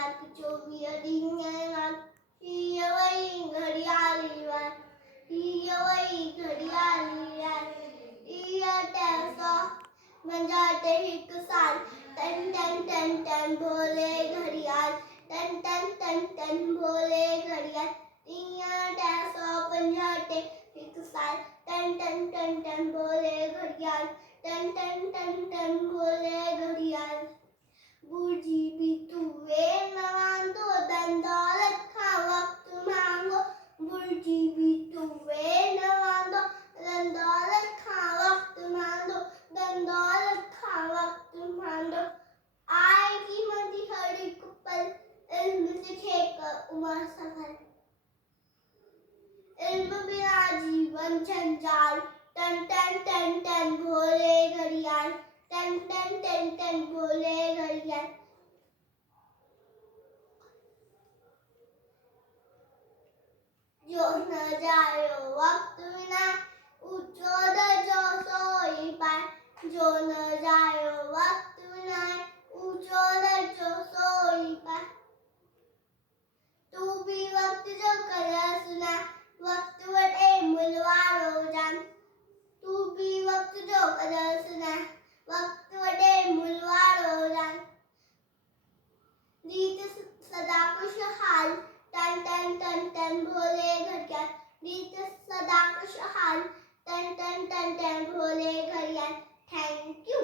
घड़ियाल की चोबिया डिंगना ये वही घड़ियाली वाल ये वही घड़ियाली वाल ये टैसो मंजाते एक साल टन टन टन टन बोले घड़ियाल टन टन टन टन बोले घड़ियाल ये टैसो पंजाते एक साल टन टन टन टन बोले घड़ियाल टन टन टन टन बोले घड़ियाल बूढ़ी भी तुवे नवांदो धन दौलत का वक्त मांगो बूढ़ी भी तुवे नवांदो धन दौलत का वक्त मांगो धन दौलत का वक्त मांगो आएगी मंदी हर एक पल इल्म सीखेकर उम्र सफल इल्म बिना जीवन जंजाल टन टन टन टन बोले घड़ियाल टन टन टन टन बोले घड़ियाल जो न जायो वक्त बिना ऊंचो दर्जो सोई पाए जो न जायो वक्त बिना ऊंचो दर्जो सोई पाए तू भी वक्त जो कदर सुना वक्त वटे मुलवारो जान तू भी वक्त जो कदर सुना वक्त वटे मुलवारो जान रीत सदा खुशहाल टन टन टन टन भोले घड़ियाल रीत सदा खुशहाल टन टन टन टन भोले घड़ियाल थैंक यू।